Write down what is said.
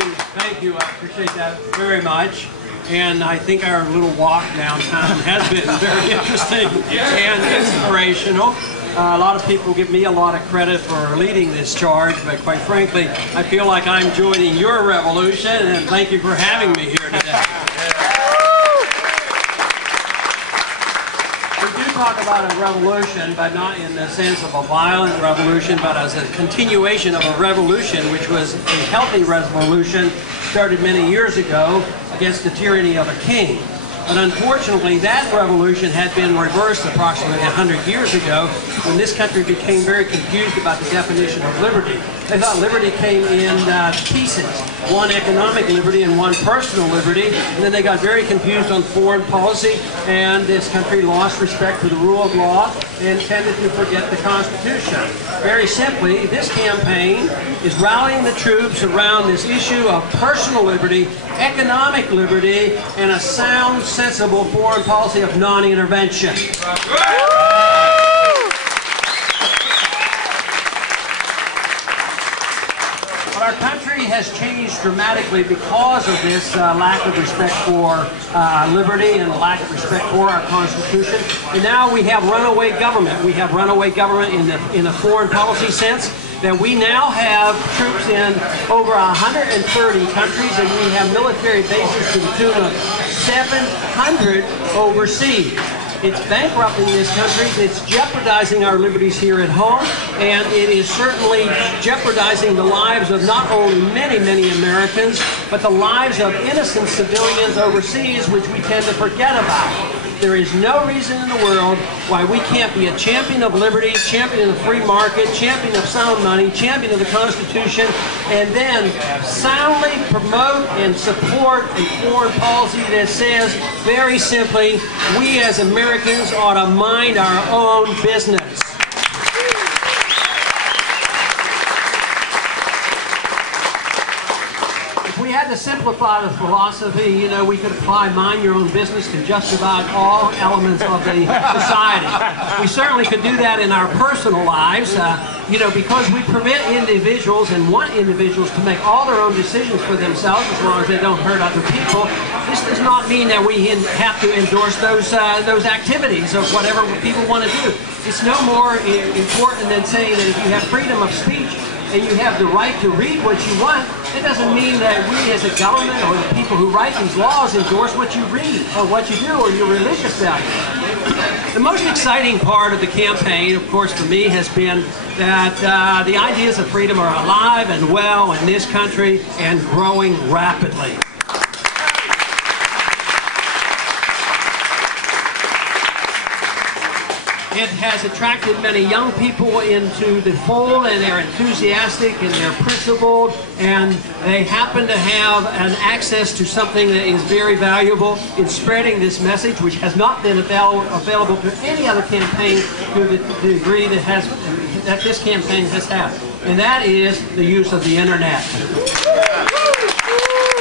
Thank you. I appreciate that very much. And I think our little walk downtown has been very interesting and inspirational. A lot of people give me a lot of credit for leading this charge, but quite frankly, I feel like I'm joining your revolution, and thank you for having me here today. We do talk about a revolution, but not in the sense of a violent revolution, but as a continuation of a revolution, which was a healthy revolution started many years ago against the tyranny of a king. But unfortunately, that revolution had been reversed approximately 100 years ago when this country became very confused about the definition of liberty. They thought liberty came in pieces, one economic liberty and one personal liberty, and then they got very confused on foreign policy, and this country lost respect for the rule of law and tended to forget the Constitution. Very simply, this campaign is rallying the troops around this issue of personal liberty, economic liberty, and a sound, sensible foreign policy of non-intervention. But our country has changed dramatically because of this lack of respect for liberty and lack of respect for our Constitution. And now we have runaway government. We have runaway government in a foreign policy sense, that we now have troops in over 130 countries, and we have military bases to the tune of 700 overseas. It's bankrupting this country, it's jeopardizing our liberties here at home, and it is certainly jeopardizing the lives of not only many, many Americans, but the lives of innocent civilians overseas, which we tend to forget about. There is no reason in the world why we can't be a champion of liberty, champion of the free market, champion of sound money, champion of the Constitution, and then soundly promote and support a foreign policy that says, very simply, we as Americans ought to mind our own business. If we had to simplify the philosophy, you know, we could apply mind your own business to just about all elements of the society. We certainly could do that in our personal lives, you know, because we permit individuals and want individuals to make all their own decisions for themselves as long as they don't hurt other people. This does not mean that we have to endorse those activities of whatever people want to do. It's no more important than saying that if you have freedom of speech and you have the right to read what you want, it doesn't mean that we as a government or the people who write these laws endorse what you read or what you do or your religious values. The most exciting part of the campaign, of course, for me has been that the ideas of freedom are alive and well in this country and growing rapidly. It has attracted many young people into the fold, and they're enthusiastic and they're principled, and they happen to have an access to something that is very valuable in spreading this message, which has not been available to any other campaign to the degree that this campaign has had, and that is the use of the internet.